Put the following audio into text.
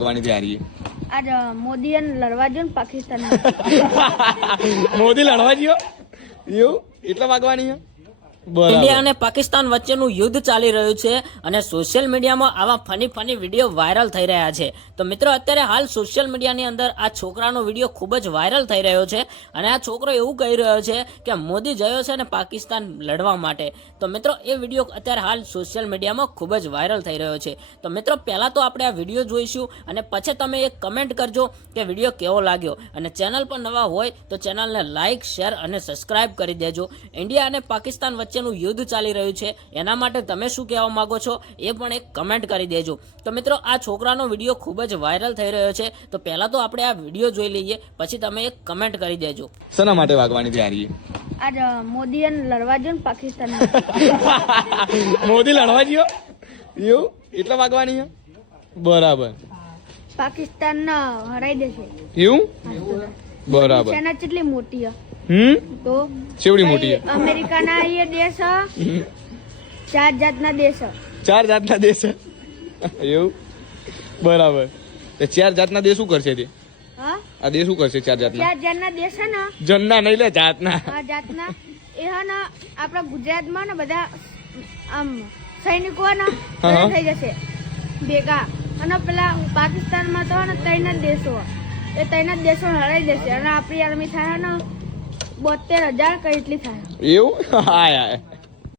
કરવાની તૈયારી આજ મોદી અને લડવા જો ને પાકિસ્તાન મોદી લડવા જયો એવું? એટલા વાગવાની છે? ઇન્ડિયા અને પાકિસ્તાન વચ્ચેનું યુદ્ધ ચાલી રહ્યું છે અને સોશિયલ મીડિયામાં આવા ફની ફની વીડિયો વાયરલ થઈ રહ્યા છે. તો મિત્રો, અત્યારે હાલ સોશિયલ મીડિયાની અંદર આ છોકરાનો વીડિયો ખૂબ જ વાયરલ થઈ રહ્યો છે અને આ છોકરો એવું કહી રહ્યો છે કે મોદી જયો છે ને પાકિસ્તાન લડવા માટે. તો મિત્રો, એ વીડિયો અત્યારે હાલ સોશિયલ મીડિયામાં ખૂબ જ વાયરલ થઈ રહ્યો છે. તો મિત્રો, પહેલાં તો આપણે આ વીડિયો જોઈશું અને પછી તમે એક કમેન્ટ કરજો કે વીડિયો કેવો લાગ્યો. અને ચેનલ પર નવા હોય તો ચેનલને લાઇક શેર અને સબસ્ક્રાઇબ કરી દેજો. ઇન્ડિયા અને પાકિસ્તાન વચ્ચેનું યુદ્ધ ચાલી રહ્યું છે. એના માટે તમે શું કહેવા માગો છો એ પણ એક કમેન્ટ કરી દેજો. તો મિત્રો આ છોકરાનો વીડિયો ખૂબ જ વાયરલ થઈ રહ્યો છે. તો પહેલા તો આપણે આ વીડિયો જોઈ લઈએ પછી તમે એક કમેન્ટ કરી દેજો. શેના માટે વાગવાની તૈયારી આજ મોદી અને લડવા જો ને પાકિસ્તાન મોદી લડવા ગયો? એવું? એટલા વાગવાની બરાબર. પાકિસ્તાન હરાઈ દેશે. એવું? બરાબર. સેના કેટલી મોટી છે હમ? તો મોટી અમેરિકાના એ દેશ ચાર જાતના દેશ ચાર જાતના દેશ એવું? બરાબર. ચાર જાતના દેશ શું કરશે તે? આ દેશ શું કરશે ચાર જાતના? ચાર જાતના દેશ છે ને? જનના નહીં લે જાતના. આ જાતના. એ હે ને આપણા ગુજરાતમાં ને બધા આમ સૈનિકો ને. થઈ જશે. ભેગા. અને પેલા પાકિસ્તાનમાં તો ને ત્રણ દેશો એ ત્રણ દેશો હરાઈ દેશે. અને આપણી આર્મી થાય ને બોતેર હજાર એટલી થાય? એવું? હા